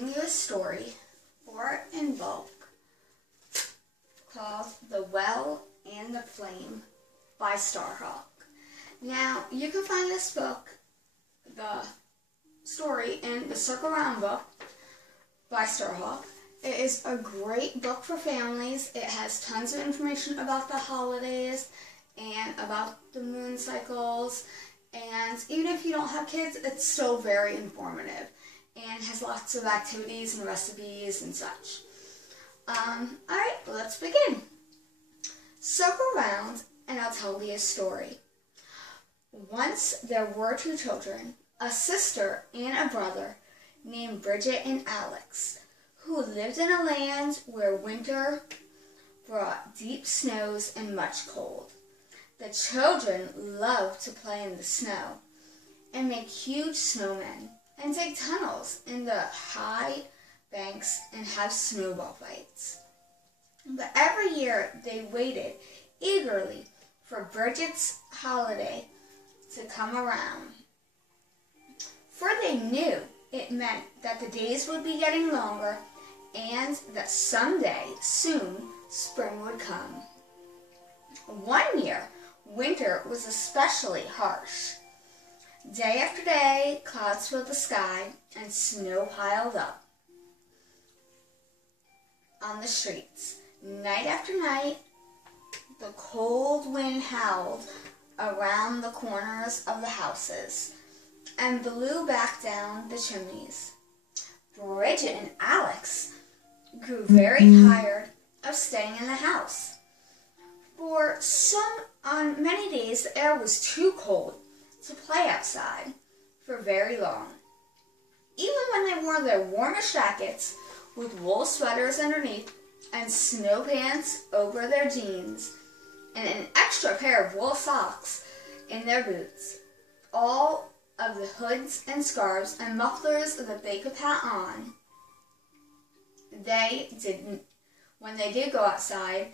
reading you a story for in bulk called The Well and the Flame by Starhawk. Now, you can find this book, the story, in the Circle Round book by Starhawk. It is a great book for families. It has tons of information about the holidays and about the moon cycles. And even if you don't have kids, it's still very informative and has lots of activities and recipes and such. Alright, let's begin. Circle round and I'll tell you a story. Once there were two children, a sister and a brother, named Bridgit and Alex, who lived in a land where winter brought deep snows and much cold. The children loved to play in the snow and make huge snowmen and dig tunnels in the high banks and have snowball fights. But every year they waited eagerly for Bridget's holiday to come around, for they knew it meant that the days would be getting longer and that someday, soon, spring would come. One year, winter was especially harsh. Day after day, clouds filled the sky and snow piled up on the streets. Night after night, the cold wind howled around the corners of the houses and blew back down the chimneys. Bridget and Alex grew very tired of staying in the house. On many days, the air was too cold to play outside for very long. Even when they wore their warmest jackets with wool sweaters underneath and snow pants over their jeans and an extra pair of wool socks in their boots, all of the hoods and scarves and mufflers that they could pat on, when they did go outside,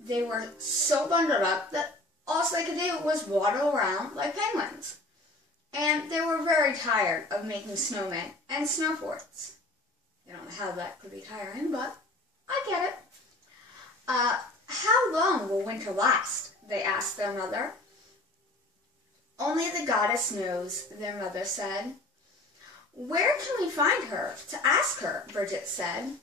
they were so bundled up that all they could do was waddle around like penguins. And they were very tired of making snowmen and snow forts. I don't know how that could be tiring, but I get it. How long will winter last? They asked their mother. Only the goddess knows, their mother said. Where can we find her to ask her? Bridget said.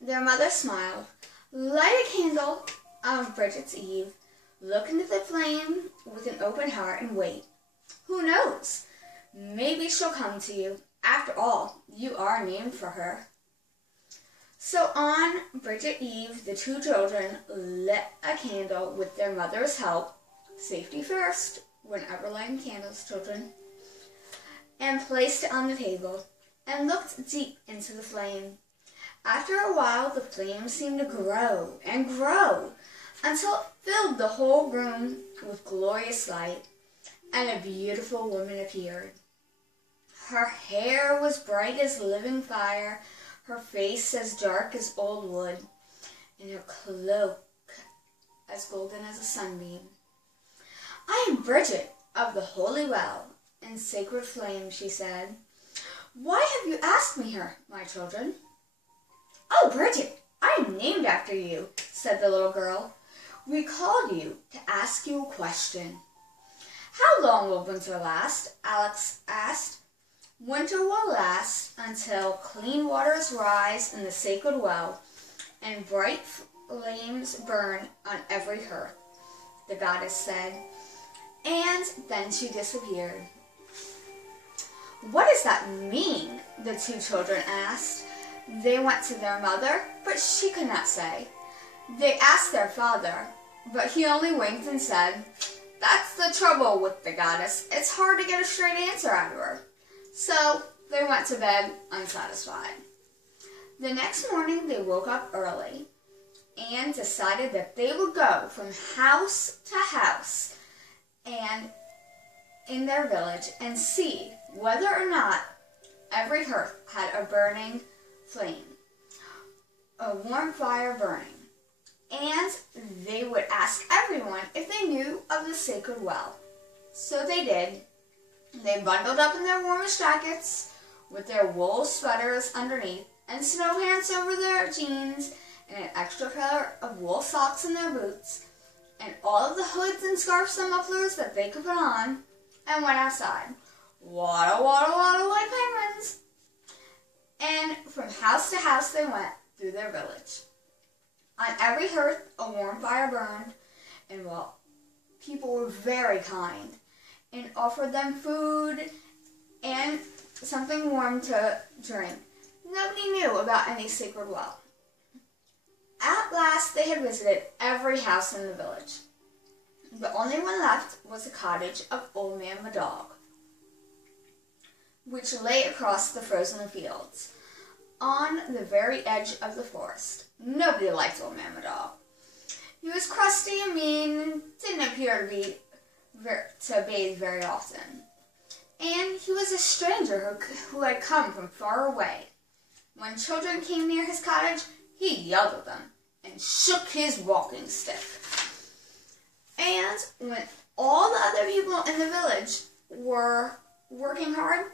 Their mother smiled. Light a candle on Bridget's Eve, look into the flame with an open heart and wait. Who knows? Maybe she'll come to you. After all, you are named for her. So on Bridget Eve, the two children lit a candle with their mother's help. Safety first, whenever lighting candles, children. And placed it on the table and looked deep into the flame. After a while, the flame seemed to grow and grow until it filled the whole room with glorious light, and a beautiful woman appeared. Her hair was bright as living fire, her face as dark as old wood, and her cloak as golden as a sunbeam. I am Bridget of the Holy Well and Sacred Flame, she said. Why have you asked me here, my children? Oh, Bridget, I am named after you, said the little girl. We called you to ask you a question. How long will winter last? Alex asked. Winter will last until clean waters rise in the sacred well and bright flames burn on every hearth, the goddess said. And then she disappeared. What does that mean? The two children asked. They went to their mother, but she could not say. They asked their father, but he only winked and said, That's the trouble with the goddess. It's hard to get a straight answer out of her. So they went to bed unsatisfied. The next morning they woke up early and decided that they would go from house to house and in their village and see whether or not every hearth had a burning flame, a warm fire burning, and they would ask everyone if they knew of the sacred well. So they did. They bundled up in their warmest jackets with their wool sweaters underneath and snow pants over their jeans and an extra pair of wool socks in their boots and all of the hoods and scarves and mufflers that they could put on, and went outside. Waddle, waddle, waddle like penguins. And from house to house they went through their village. On every hearth a warm fire burned, and while people were very kind and offered them food and something warm to drink, nobody knew about any sacred well. At last they had visited every house in the village. The only one left was the cottage of Old Man Madog, which lay across the frozen fields, on the very edge of the forest. Nobody liked Old Man Madog. He was crusty and mean and didn't appear to bathe very often. And he was a stranger who had come from far away. When children came near his cottage, he yelled at them and shook his walking stick. And when all the other people in the village were working hard,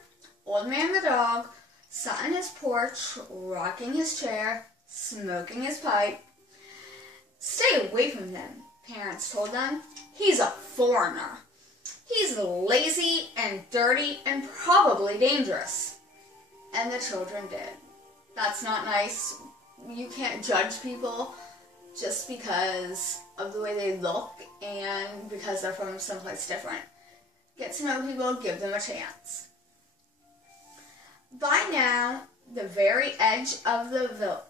Old Man Madog sat on his porch, rocking his chair, smoking his pipe. Stay away from him, parents told them. He's a foreigner. He's lazy and dirty and probably dangerous. And the children did. That's not nice. You can't judge people just because of the way they look and because they're from someplace different. Get to know people, give them a chance. By now, the very edge of the village,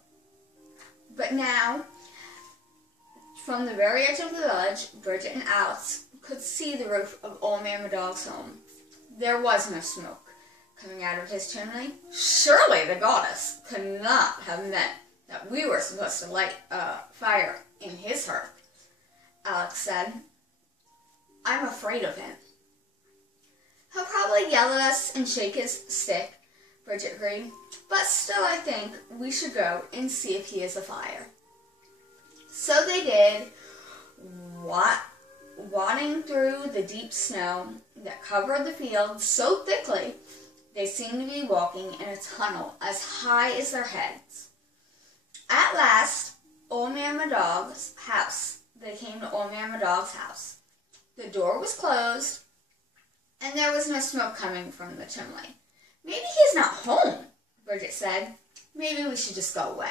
from the very edge of the village, Bridgit and Alex could see the roof of Old Man Madog's home. There was no smoke coming out of his chimney. Surely the goddess could not have meant that we were supposed to light a fire in his hearth, Alex said. I'm afraid of him. He'll probably yell at us and shake his stick, Bridgit agreed, but still I think we should go and see if he is afire. So they did, wadding through the deep snow that covered the fields so thickly they seemed to be walking in a tunnel as high as their heads. At last, Old Man Madog's house. They came to Old Man Madog's house. The door was closed, and there was no smoke coming from the chimney. Maybe he's not home, Bridgit said. Maybe we should just go away.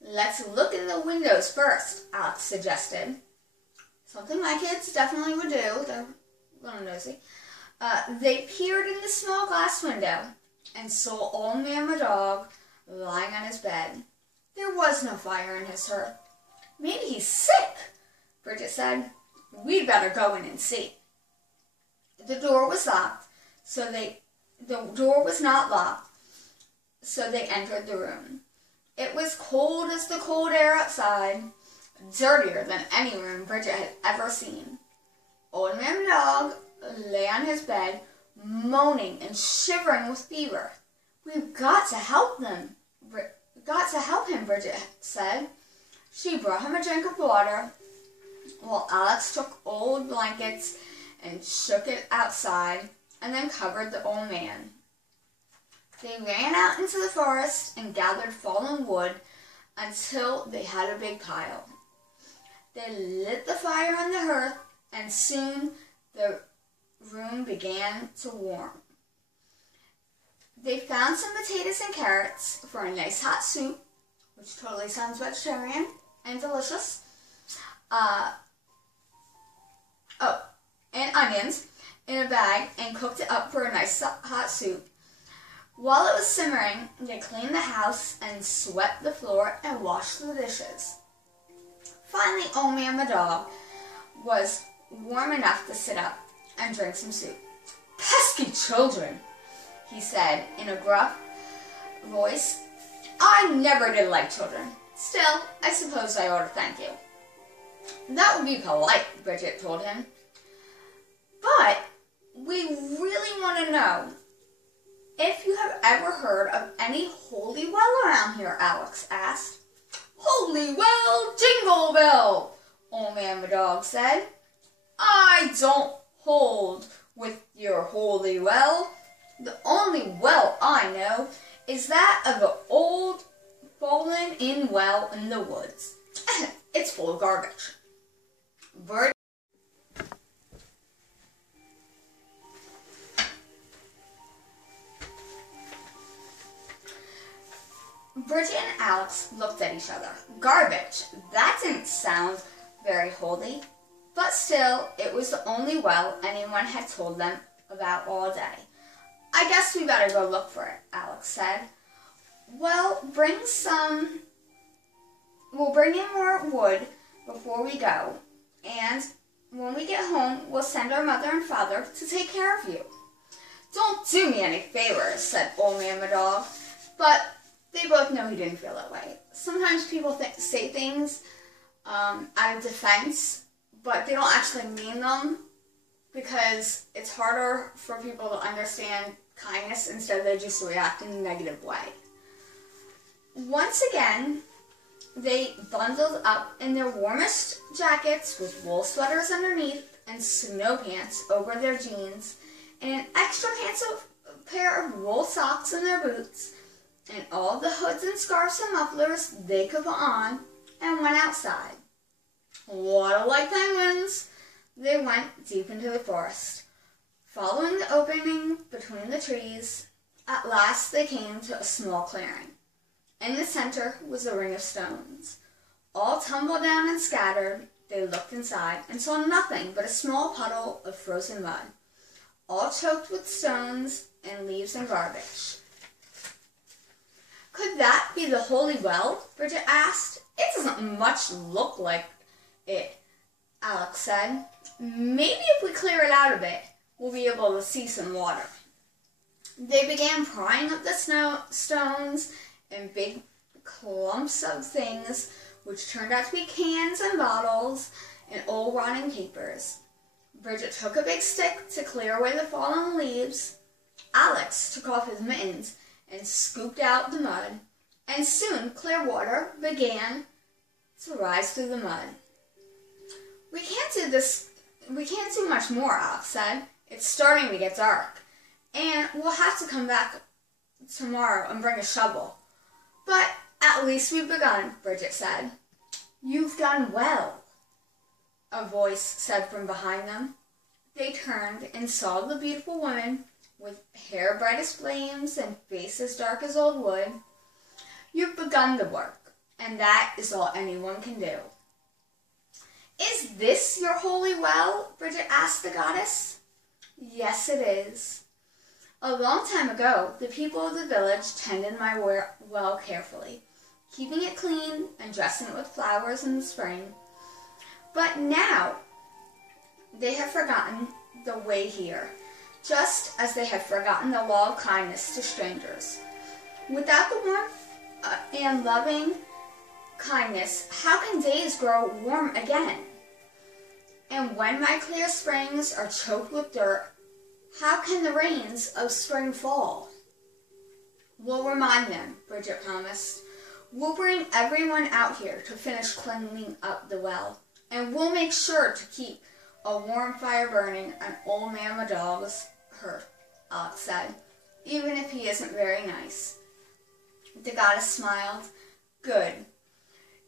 Let's look in the windows first, Alex suggested. Something my kids definitely would do. They're a little nosy. They peered in the small glass window and saw Old Man Madog lying on his bed. There was no fire in his hearth. Maybe he's sick, Bridgit said. We'd better go in and see. The door was locked, the door was not locked, so they entered the room. It was cold as the cold air outside, dirtier than any room Bridgit had ever seen. Old Man Madog lay on his bed, moaning and shivering with fever. We've got to help him, Bridgit said. She brought him a drink of water, while Alex took old blankets and shook it outside, and then covered the old man. They ran out into the forest and gathered fallen wood until they had a big pile. They lit the fire on the hearth, and soon the room began to warm. They found some potatoes and carrots for a nice hot soup, which totally sounds vegetarian and delicious. And onions in a bag and cooked it up for a nice hot soup. While it was simmering, they cleaned the house and swept the floor and washed the dishes. Finally, Old Man Madog was warm enough to sit up and drink some soup. Pesky children, he said in a gruff voice. I never did like children. Still, I suppose I ought to thank you. That would be polite, Bridgit told him. But we really want to know if you have ever heard of any holy well around here, Alex asked. Holy well, jingle bell, Old Man Madog said. I don't hold with your holy well. The only well I know is that of an old fallen-in well in the woods. It's full of garbage. Bridgit and Alex looked at each other. Garbage. That didn't sound very holy. But still, it was the only well anyone had told them about all day. I guess we better go look for it, Alex said. Well, we'll bring in more wood before we go, and when we get home, we'll send our mother and father to take care of you. Don't do me any favors, said Old Man Dog, but they both know he didn't feel that way. Sometimes people say things out of defense, but they don't actually mean them, because it's harder for people to understand kindness instead of they just react in a negative way. Once again, they bundled up in their warmest jackets with wool sweaters underneath and snow pants over their jeans and an extra handsome pair of wool socks in their boots and all the hoods and scarves and mufflers they could put on and went outside. Waddle like penguins, they went deep into the forest. Following the opening between the trees, at last they came to a small clearing. In the center was a ring of stones. All tumbled down and scattered, they looked inside and saw nothing but a small puddle of frozen mud, all choked with stones and leaves and garbage. Could that be the holy well? Bridgit asked. It doesn't much look like it, Alex said. Maybe if we clear it out a bit, we'll be able to see some water. They began prying up the stones and big clumps of things, which turned out to be cans and bottles and old rotting papers. Bridgit took a big stick to clear away the fallen leaves. Alex took off his mittens and scooped out the mud, and soon clear water began to rise through the mud. We can't do much more, Alex said. It's starting to get dark, and we'll have to come back tomorrow and bring a shovel. But at least we've begun, Bridgit said. You've done well, a voice said from behind them. They turned and saw the beautiful woman with hair bright as flames and face as dark as old wood. You've begun the work, and that is all anyone can do. Is this your holy well? Bridgit asked the goddess. Yes, it is. A long time ago, the people of the village tended my well carefully, keeping it clean and dressing it with flowers in the spring. But now, they have forgotten the way here, just as they have forgotten the law of kindness to strangers. Without the warmth and loving kindness, how can days grow warm again? And when my clear springs are choked with dirt, how can the rains of spring fall? We'll remind them, Bridgit promised. We'll bring everyone out here to finish cleaning up the well, and we'll make sure to keep a warm fire burning on Old Man Dog's hearth, Alex said, even if he isn't very nice. The goddess smiled. Good.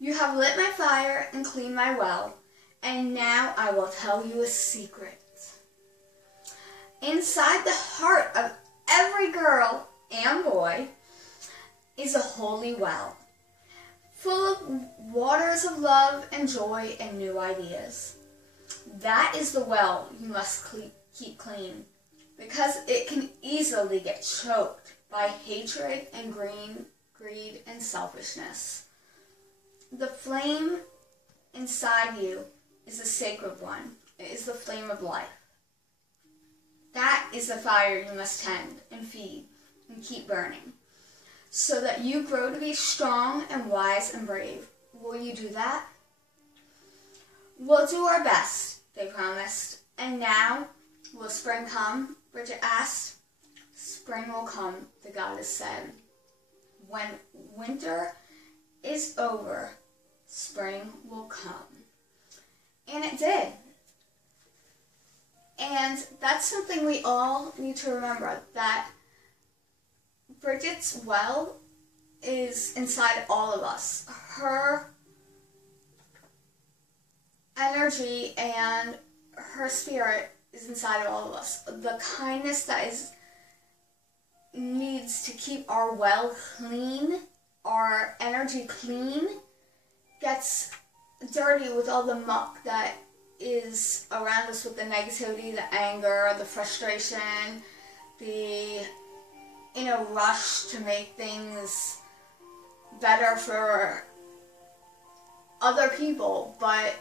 You have lit my fire and cleaned my well, and now I will tell you a secret. Inside the heart of every girl and boy is a holy well, full of waters of love and joy and new ideas. That is the well you must keep clean, because it can easily get choked by hatred and greed and selfishness. The flame inside you is a sacred one. It is the flame of life. That is the fire you must tend and feed and keep burning, so that you grow to be strong and wise and brave. Will you do that? We'll do our best, they promised. And now, will spring come? Bridgit asked. Spring will come, the goddess said. When winter is over, spring will come. And it did. And that's something we all need to remember, that Bridget's well is inside all of us. Her energy and her spirit is inside of all of us. The kindness that needs to keep our well clean, our energy clean, gets dirty with all the muck that is around us, with the negativity, the anger, the frustration, the in a rush to make things better for other people, but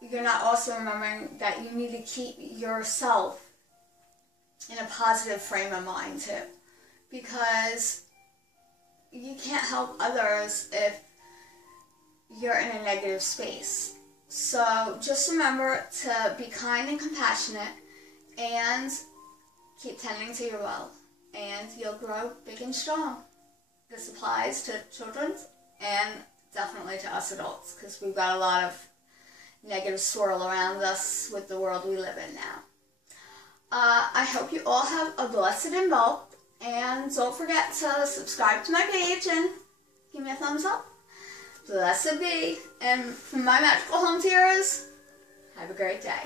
you're not also remembering that you need to keep yourself in a positive frame of mind too, because you can't help others if you're in a negative space. So just remember to be kind and compassionate and keep tending to your well, and you'll grow big and strong. This applies to children and definitely to us adults, because we've got a lot of negative swirl around us with the world we live in now. I hope you all have a blessed and bulk, and don't forget to subscribe to my page and give me a thumbs up. Blessed be, and from my magical home tiers, have a great day.